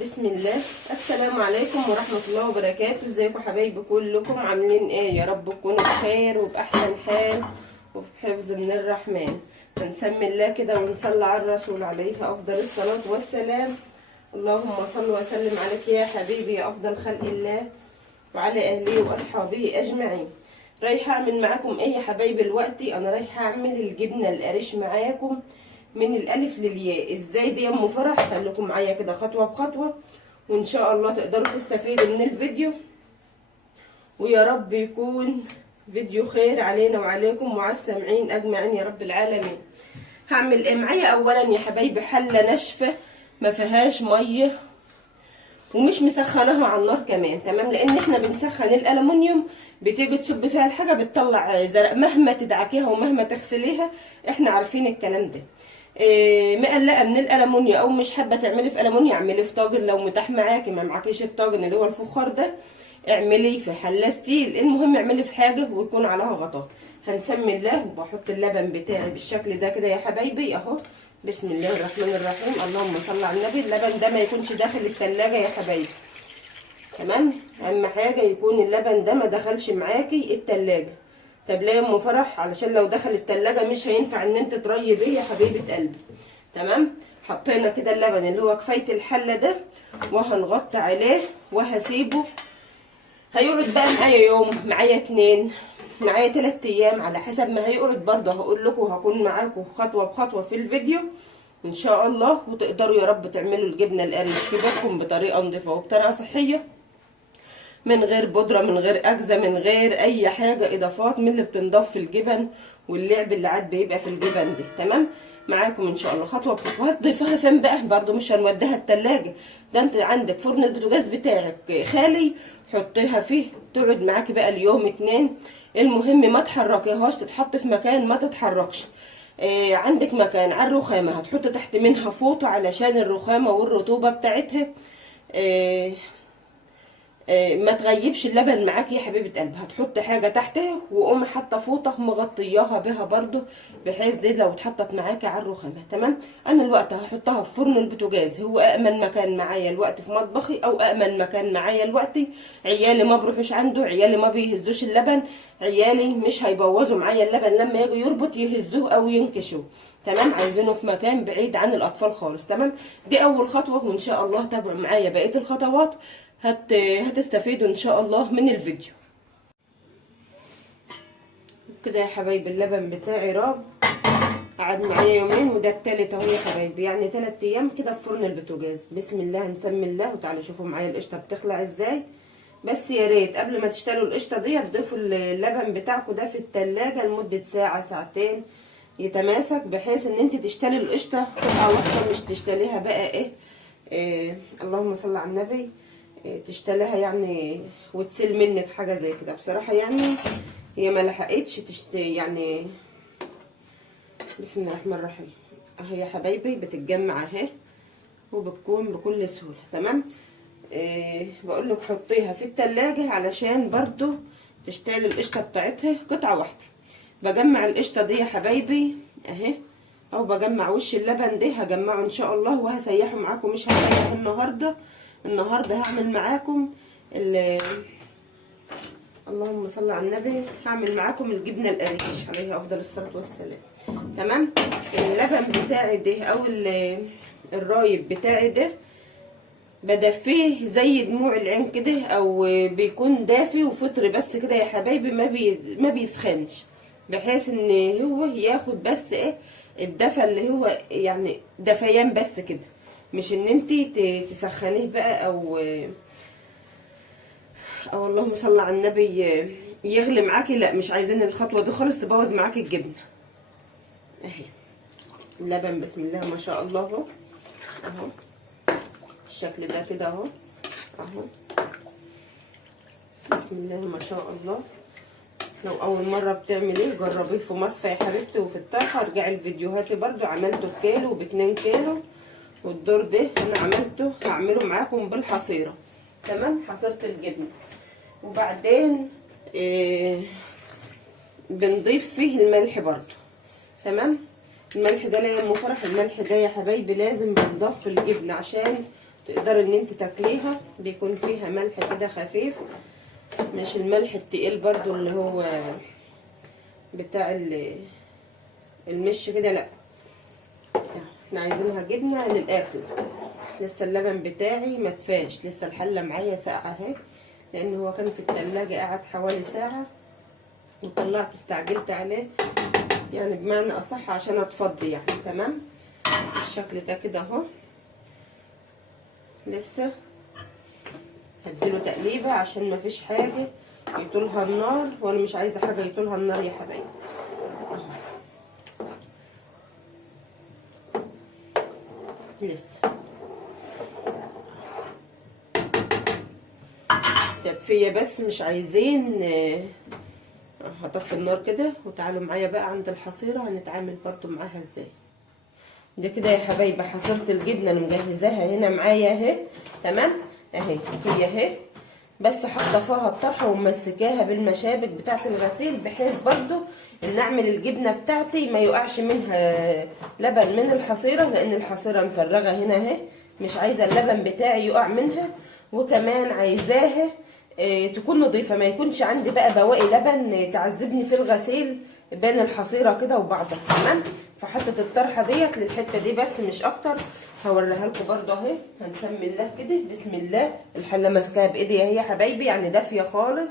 بسم الله. السلام عليكم ورحمة الله وبركاته. ازيكم حبايبي كلكم؟ عاملين ايه؟ يا رب تكونوا بخير وبأحسن حال وبحفظ من الرحمن. هنسمي الله كده ونصلي على الرسول عليه أفضل الصلاة والسلام. اللهم صل وسلم عليك يا حبيبي يا أفضل خلق الله وعلى أهله وأصحابه أجمعين. رايحة أعمل معاكم ايه يا حبايبي؟ دلوقتي أنا رايحة أعمل الجبنة القريش معاكم من الالف للياء. ازاي دي يا ام فرح؟ خليكم معايا كده خطوه بخطوه وان شاء الله تقدروا تستفيدوا من الفيديو، ويا رب يكون فيديو خير علينا وعليكم وعلى السامعين اجمعين يا رب العالمين. هعمل ايه معايا؟ اولا يا حبايبي حله ناشفه ما فيهاش ميه ومش مسخناها على النار كمان، تمام؟ لان احنا بنسخن الالومنيوم بتيجي تصب فيها الحاجه بتطلع زرق مهما تدعكيها ومهما تغسليها، احنا عارفين الكلام ده. مقلقه من الالومنيا او مش حابه تعملي في الومنيا، اعملي في طاجن. لو متاح معاكي، ما معاكيش الطاجن اللي هو الفخار ده، اعملي في حله ستيل. المهم اعملي في حاجه ويكون عليها غطاء. هنسمي الله وبحط اللبن بتاعي بالشكل ده كده يا حبايبي اهو. بسم الله الرحمن الرحيم. اللهم صل على النبي. اللبن ده ما يكونش داخل التلاجة يا حبايبي، تمام؟ اهم حاجه يكون اللبن ده ما دخلش معاكي التلاجة. طب ليه يا ام فرح؟ علشان لو دخل التلاجة مش هينفع ان انت تري بيه يا حبيبه قلبي، تمام؟ حطينا كده اللبن اللي هو كفايه الحله ده وهنغطي عليه وهسيبه. هيقعد بقى معايا يوم، معايا 2، معايا 3 ايام على حسب ما هيقعد. برضه هقول لكم، هكون معاكم خطوه بخطوه في الفيديو ان شاء الله، وتقدروا يا رب تعملوا الجبنه القريش في بيتكم بطريقه نظيفه وبطريقه صحيه، من غير بودره، من غير اجزه، من غير اي حاجه اضافات من اللي بتنضاف في الجبن واللعب اللي عاد بيبقى في الجبن دي، تمام؟ معاكم ان شاء الله خطوه بخطوه. هتضيفها فين بقى؟ برضو مش هنوديها التلاجة، ده انت عندك فرن البوتاجاز بتاعك خالي، حطيها فيه تقعد معاكي بقى اليوم 2. المهم ما تحركيهاش، تتحط في مكان ما تتحركش. عندك مكان على الرخامه هتحط تحت منها فوطه علشان الرخامه والرطوبه بتاعتها ما تغيبش اللبن معاك يا حبيبه قلبي. هتحط حاجه تحتها وقوم حاطه فوطه مغطياها بها برضو، بحيث دي لو اتحطت معاكي على الرخامه، تمام؟ انا الوقت هحطها في فرن البوتاجاز، هو امن مكان معايا الوقت في مطبخي، او امن مكان معايا الوقت عيالي ما بروحوش عنده، عيالي ما بيهزوش اللبن، عيالي مش هيبوظوا معايا اللبن لما يجي يربط يهزوه او ينكشوه، تمام؟ عايزينه في مكان بعيد عن الاطفال خالص، تمام؟ دي اول خطوه، وان شاء الله تابعوا معايا بقيه الخطوات هتستفيدوا ان شاء الله من الفيديو. كده يا حبايبي اللبن بتاعي راب، قعد معايا يومين وده التالت اهو يا حبايبي، يعني 3 ايام كده في فرن البوتاجاز. بسم الله هنسمي الله وتعالوا شوفوا معايا القشطه بتخلع ازاي. بس يا ريت قبل ما تشتروا القشطه دي تضيفوا اللبن بتاعكم ده في التلاجة لمده ساعه ساعتين يتماسك، بحيث ان انت تشتري القشطه قطعه واحده، مش تشتريها بقى اللهم صل على النبي، تشتريها يعني وتسيل منك حاجه زي كده. بصراحه يعني هي ما لحقتش يعني. بسم الله الرحمن الرحيم. اهي يا حبايبي بتتجمع اهي وبتكون بكل سهوله، تمام؟ بقول لك حطيها في التلاجة علشان برضو تشتري القشطه بتاعتها قطعه واحده. بجمع القشطه دي يا حبايبي اهي، او بجمع وش اللبن ده هجمعه ان شاء الله وهسيحه معاكم. مش هسيح النهارده هعمل معاكم اللهم صل على النبي، هعمل معاكم الجبنه القريش عليه افضل الصلاه والسلام، تمام؟ اللبن بتاعي ده او الرايب بتاعي ده بدفيه زي دموع العين كده، او بيكون دافي وفطر بس كده يا حبايبي، ما بيسخنش، بحيث ان هو ياخد بس الدفى اللي هو يعني دفيان بس كده، مش ان انتي تسخنيه بقى او اللهم صل على النبي يغلي معاكي. لا، مش عايزين الخطوه دي خالص تبوظ معاكي الجبنه. اهي اللبن بسم الله ما شاء الله اهو الشكل ده كده اهو بسم الله ما شاء الله. لو اول مره بتعمليه جربيه في مصفى يا حبيبتي وفي الطرحه. ارجعي لفيديوهاتي برضو، عملته بكيلو وب2 كيلو، والدور ده انا هعمله معاكم بالحصيره، تمام؟ حصيره الجبنه. وبعدين بنضيف فيه الملح برضو، تمام؟ الملح ده لا يا ام فرح، الملح ده يا حبايبي لازم بنضاف في الجبنه عشان تقدر ان انت تاكليها، بيكون فيها ملح كده خفيف، مش الملح التقيل برضو اللي هو بتاع المش كده، لا. احنا عايزينها جبنه للاكل. لسه اللبن بتاعي ما تفاش، لسه الحله معايا ساقعه اهي، لان هو كان في التلاجة قعد حوالي ساعه وطلعت استعجلت عليه، يعني بمعنى اصح عشان اتفضي يعني. تمام، الشكل ده كده اهو. لسه هديله تقليبه عشان ما فيش حاجه يطولها النار، وانا مش عايزه حاجه يطولها النار يا حبايبي. لسه تدفيه بس، مش عايزين. هطفي النار كده وتعالوا معايا بقى عند الحصيره هنتعامل برضو معاها ازاي. ده كده يا حبايبي حصيره الجبنه اللي مجهزاها هنا معايا اهي. تمام اهي، هي اهي، بس حاطه فيها الطرحه ومسكاها بالمشابك بتاعه الغسيل، بحيث برضو ان اعمل الجبنه بتاعتي ما يقعش منها لبن من الحصيره، لان الحصيره مفرغه هنا اهي، مش عايزه اللبن بتاعي يقع منها. وكمان عايزاها تكون نظيفه، ما يكونش عندي بقى بواقي لبن تعذبني في الغسيل بين الحصيره كده وبعضها. تمام، فحطت الطرحه ديت للحته دي بس مش اكتر. هوريها لكم برضه اهي. هنسمي الله كده، بسم الله. الحله ماسكاها بايدي اهي يا حبايبي، يعني دافيه خالص.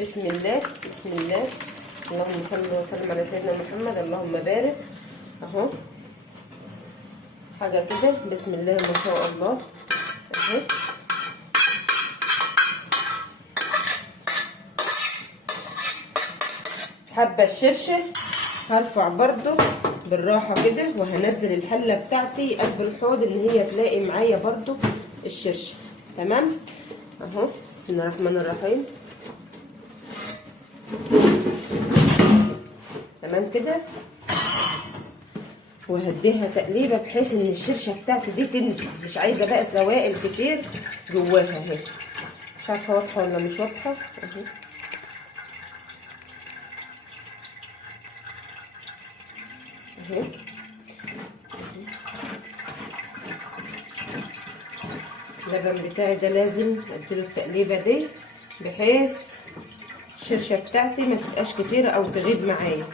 بسم الله بسم الله، اللهم صل وسلم على سيدنا محمد، اللهم بارك. اهو حاجه كده، بسم الله ما شاء الله اهي. حبه الشرشه هرفع برضو بالراحه كده، وهنزل الحله بتاعتي قلب الحوض ان هي تلاقي معايا برضو الشرشه. تمام اهو، بسم الله الرحمن الرحيم. تمام كده، وهديها تقليبه بحيث ان الشرشه بتاعتي دي تنزل، مش عايزه بقى سوائل كتير جواها اهي. مش عارفه واضحه ولا مش واضحه اهي. اهي اللبن بتاعي ده لازم اديله التقليبه دي، بحيث الشرشه بتاعتي ما تبقاش كتيره او تغيب معايا.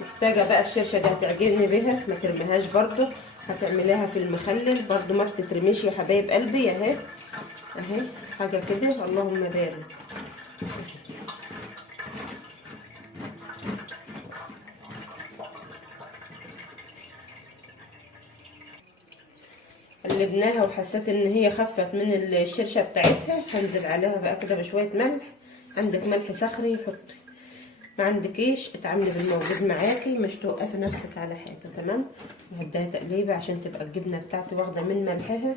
محتاجه بقى الشرشه دي هتعجني بيها، ما ترميهاش برضو، هتعمليها في المخلل برضو ما بتترميش يا حبايب قلبي اهي. اهي حاجه كده، اللهم بارك. قلبناها وحسيت ان هي خفت من الشرشه بتاعتها، هنزل عليها بقى كده بشويه ملح. عندك ملح صخري حطي، ما عندكيش اتعاملي بالموجود معاكي، مش توقفي نفسك على حاجه. تمام، وهديها تقليبه عشان تبقى الجبنه بتاعتي واخده من ملحها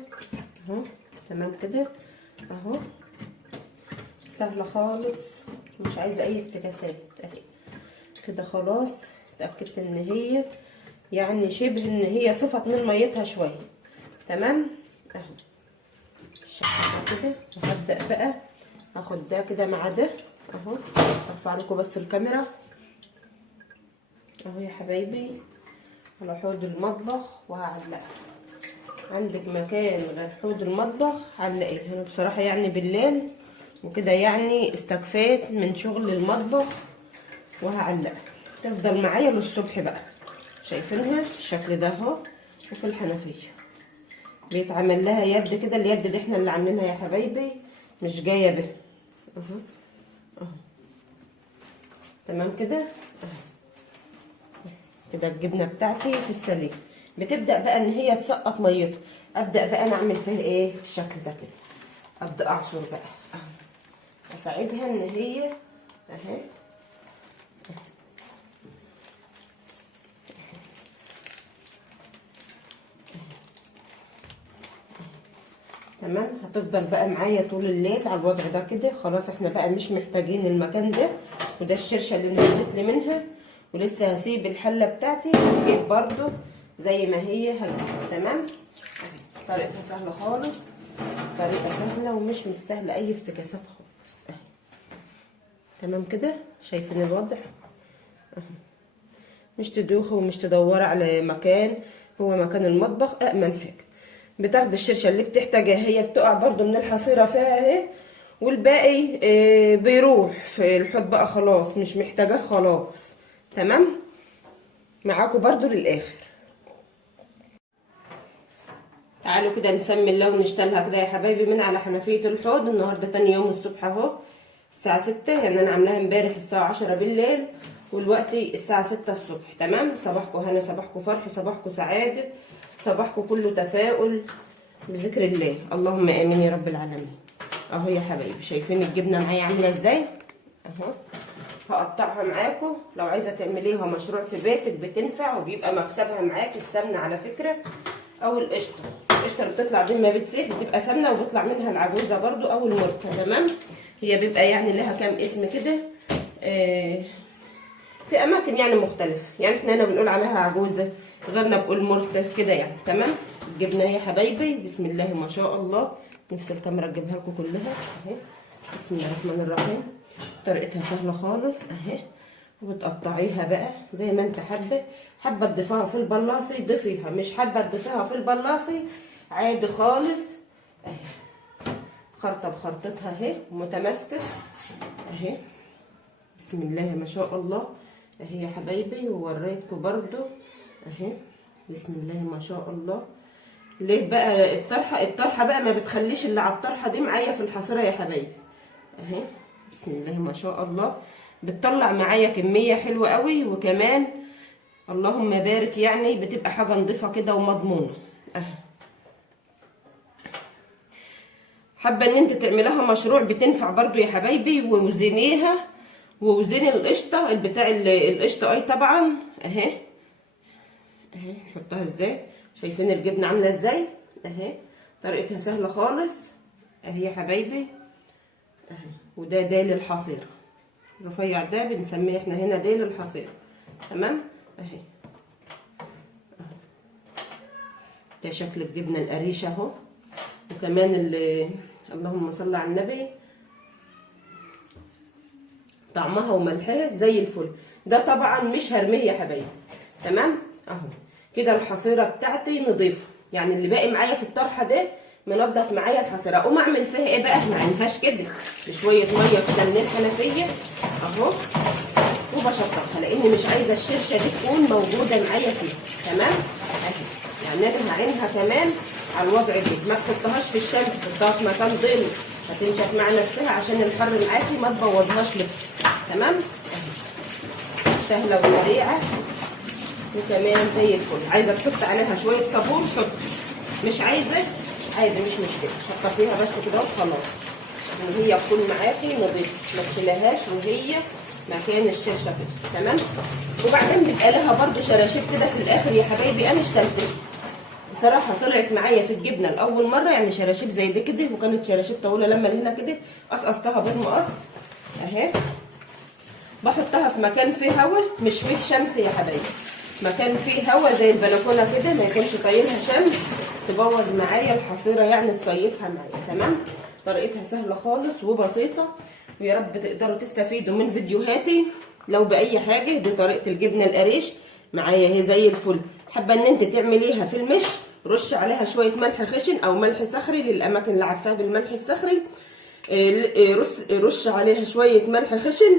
اهو. تمام كده اهو، سهله خالص، مش عايزه اي افتكاسات اهي كده. خلاص اتاكدت ان هي يعني شبه ان هي صفت من ميتها شويه. تمام اهو بالشكل كده. وهبدا بقى اخد ده كده مع ده اهو. ارفع لكم بس الكاميرا اهو يا حبايبي على حوض المطبخ وهعلقها. عندك مكان غير حوض المطبخ علقيه. انا بصراحه يعني بالليل وكده يعني استكفيت من شغل المطبخ، وهعلقها تفضل معايا للصبح بقى. شايفينها الشكل ده اهو. وفي الحنفيه بيتعمل لها يد كده، اليد دي احنا اللي عاملينها يا حبايبي، مش جايه به اهو اهو. تمام كده اهو. كده الجبنه بتاعتي في السليق، بتبدا بقى ان هي تسقط ميتها. ابدا بقى انا اعمل فيها ايه بالشكل ده كده. ابدا اعصر بقى اهو، اساعدها ان هي اهي. تمام، هتفضل بقى معايا طول الليل على الوضع ده كده. خلاص احنا بقى مش محتاجين المكان ده، وده الشرشه اللي نزلت لي منها. ولسه هسيب الحله بتاعتي هجيب برضو زي ما هي هجيب. تمام، طريقتها سهله خالص، طريقه سهله ومش مستاهله اي افتكاسات خالص اهي. تمام كده، شايفين الوضع اهو. مش تدوخي ومش تدوري على مكان، هو مكان المطبخ امن حاجه. بتاخد الشرشة اللي بتحتاجها، هي بتقع برضو من الحصيرة فيها اهي، والباقي بيروح في الحوض بقى خلاص مش محتاجاه خلاص. تمام معاكم برضو للاخر. تعالوا كده نسمي الله ونشتغلها كده يا حبايبي من على حنفية الحوض. النهارده تاني يوم الصبح اهو الساعة 6، يعني انا عاملاها امبارح الساعة 10 بالليل والوقت الساعة 6 الصبح. تمام صباحكم هنا، صباحكم فرح، صباحكم سعادة، صباحكم كله تفاؤل بذكر الله. اللهم امين يا رب العالمين. اهو يا حبايبي شايفين الجبنة معايا عاملة ازاي اهو. هقطعها معاكم، لو عايزة تعمليها مشروع في بيتك بتنفع وبيبقى مكسبها معاكي. السمنة على فكرة او القشطة، القشطة اللي بتطلع دي ما بتسيح بتبقى سمنة، وبيطلع منها العجوزة برضو او المركة. تمام هي بيبقى يعني لها كام اسم كده في اماكن يعني مختلفة، يعني احنا هنا بنقول عليها عجوزة، غيرنا بقول مركة كده يعني. تمام الجبنة يا حبايبي بسم الله ما شاء الله، نفس الكاميرا تجيبها لكم كلها اهي. بسم الله الرحمن الرحيم. طريقتها سهلة خالص اهي، وبتقطعيها بقى زي ما انت حابه تضيفها في البلاصي ضيفيها، مش حابه تضيفيها في البلاصي عادي خالص اهي. خرطه بخرطتها اهي متماسكه اهي. بسم الله ما شاء الله اهي يا حبايبي، ووريتكم برضو اهي. بسم الله ما شاء الله. ليه بقى الطرحه بقى ما بتخليش اللي على الطرحه دي معايا في الحصيره يا حبايبي اهي. بسم الله ما شاء الله بتطلع معايا كميه حلوه قوي، وكمان اللهم بارك يعني بتبقى حاجه نضيفه كده ومضمونه اهي. حابه ان انت تعملها مشروع بتنفع برضو يا حبايبي، ووزنيها ووزني القشطه البتاع القشطه اي طبعا اهي اهي. نحطها ازاي؟ شايفين الجبنه عامله ازاي اهي. طريقتها سهله خالص اهي يا حبايبي اهي. وده ديل الحصيره رفيع، ده بنسميه احنا هنا ديل الحصيره. تمام اهي. ده شكل الجبنه القريشه اهو، وكمان اللهم صل على النبي طعمها وملحها زي الفل. ده طبعا مش هرميه يا حبايبي. تمام اهو كده الحصيره بتاعتي نضيفه، يعني اللي باقي معايا في الطرحه ده منضف معايا الحصيره. اقوم اعمل فيها ايه بقى؟ ما عينهاش كده بشويه ميه كده من الحنفيه اهو، وبشطفها لان مش عايزه الشرشه دي تكون موجوده معايا فيها. تمام اهي. يعني انا هعينها كمان على الوضع ده، ما تحطهاش في الشمس، تحطها في مكان ظل هتنشف مع نفسها عشان الحر معاكي ما تبوظهاش لك. تمام اهي سهله وسريعه وكمان زي الفل. عايزه تحط عليها شويه صابون حط، مش عايزه عادي مش مشكله، شطفيها بس كده وخلاص. وهي تكون معاكي نضيفه ما تشيلهاش وهي مكان الشرشه كده. تمام وبعدين بيبقى لها برده شراشيب كده في الاخر يا حبايبي. انا اشتغلت بصراحه طلعت معايا في الجبنه لاول مره، يعني شراشيب زي دي كده، وكانت شراشيب طويله لما هنا كده قصقصتها بالمقص اهي. بحطها في مكان فيه هوا مش فيه شمس يا حبايبي، مكان فيه هوا زي البلكونه كده ما يكونش طايلها شمس تبوظ معايا الحصيره يعني تصيفها معايا. تمام طريقتها سهله خالص وبسيطه، ويا رب تقدروا تستفيدوا من فيديوهاتي. لو باي حاجه دي طريقه الجبنه القريش معايا هي زي الفل. حابه ان انت تعمليها في المش، رش عليها شويه ملح خشن او ملح صخري للاماكن اللي عارفاها بالملح الصخري، رش عليها شويه ملح خشن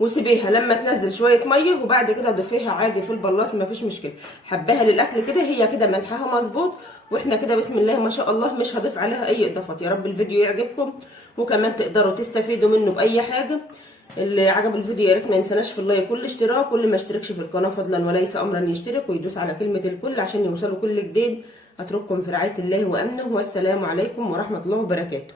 وسيبيها لما تنزل شويه ميه، وبعد كده ضيفيها عادي في البلاص مفيش مشكله. حباها للاكل كده هي كده ملحها مظبوط، واحنا كده بسم الله ما شاء الله مش هضيف عليها اي اضافات. يا رب الفيديو يعجبكم وكمان تقدروا تستفيدوا منه باي حاجه. اللي عجب الفيديو يا ريت ما ينسناش في اللايك والاشتراك، واللي ما اشتركش في القناه فضلا وليس امرا يشترك ويدوس على كلمه الكل عشان يوصلوا كل جديد. اترككم في رعايه الله وامنه، والسلام عليكم ورحمه الله وبركاته.